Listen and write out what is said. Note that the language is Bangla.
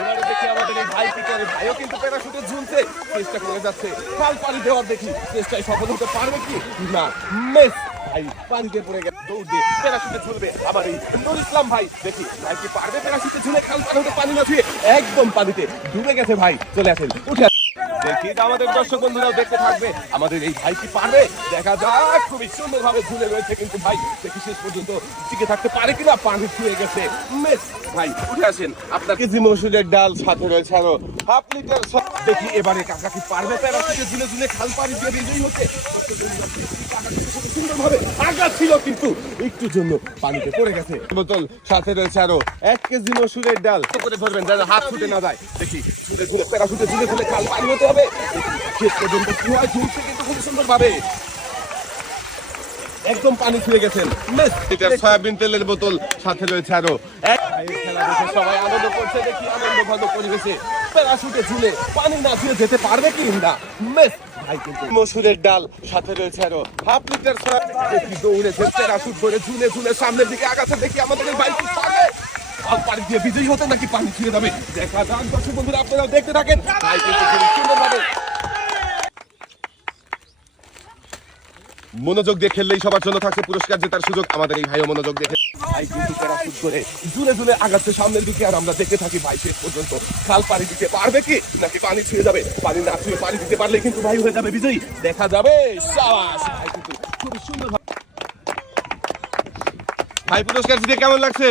এবারে দেখি আমাদের এই ভাই কি করে। ভাইও কিন্তু প্যারাশুটে ঝুলতে চেষ্টা করে যাচ্ছে, খাল পানি দেওয়ার দেখি চেষ্টায় সফল হতে পারবে কি না। মিস। ভাই পানিতে পড়ে গেছে, দৌড় দিয়ে প্যারাশুটে ঝুলবে আবার এই নুরুল ইসলাম ভাই। দেখি ভাই কি পারবে প্যারাশুটে ঝুলে খাল পার হতে, পানি না ছুঁয়ে একদম পানিতে ডুবে গেছে। ভাই চলে আসেন, উঠে দেখি আমাদের দর্শক বন্ধুরাও দেখতে থাকবে আমাদের এই ভাই কি পারবে, দেখা যাক। খুবই সুন্দর ভাবে ঝুলে রয়েছে কিন্তু ভাই, দেখি শেষ পর্যন্ত টিকে থাকতে পারে কিনা। পানি ছুঁয়ে গেছে, মিস। ভাই উঠে আসেন, আপনার কেজি মসুরের ডাল সাথে রয়েছে আরো হাফ লিটার। দেখি এবারে কাকা কি পারবে প্যারাশুটে ঝুলে ঝুলে খাল পানি দিয়ে বিজয়ী হতে। সুন্দরভাবে আগা ছিল কিন্তু একটুর জন্য পানিতে পড়ে গেছে। বোতল সাথে রয়েছে আরো 1 কেজি মসুরের ডাল। করে ধরবেন যেন হাত ছুটে না যায়। দেখি ঝুলে ঝুলে প্যারাশুটে ঝুলে ঝুলে খাল পানি হতে হবে। শেষ পর্যন্ত কি হয়, ঝুলছে কিন্তু খুব সুন্দর ভাবে একদম পানি ছুঁয়ে গেছেন। সয়াবিন তেলের বোতল সাথে রয়েছে আরো খেলা দেখে সবাই আনন্দ করছে। দেখি আনন্দ ভালো পরিবেশে প্যারাশুটে ঝুলে পানি না ছুঁয়ে যেতে পারবে কি না। মিস। ভাই কিন্তু মসুরের ডাল সাথে রয়েছে আরো হাফ লিটার। দেখি দৌড়েছে প্যারাশুট ধরে ঝুলে ঝুলে সামনের দিকে আগাচ্ছে। দেখি আমাদের বাইক পারে পানি দিয়ে বিজয়ী হতে নাকি পানি ছুঁয়ে যাবে, দেখা যাক। দর্শক বন্ধুরা আপনারাও দেখতে থাকেন। ভাই কিন্তু সুন্দরভাবে মনোযোগ দিয়ে খেললেই সবার জন্য থাকছে পুরস্কার জেতার সুযোগ। আমাদের এই ভাইও মনোযোগ দেখে ভাই কিন্তু প্যারাশুট করে ঝুলে ঝুলে আগাচ্ছে সামনের দিকে, আর আমরা দেখতে থাকি ভাই শেষ পর্যন্ত খাল পানি দিতে পারবে কি নাকি পানি ছুঁয়ে যাবে। পানি না ছুঁয়ে পানি দিতে পারলে কিন্তু ভাই হয়ে যাবে বিজয়ী, দেখা যাবে। সাবাস। ভাই কিন্তু খুবই সুন্দর। ভাই পুরস্কার জিতে কেমন লাগছে?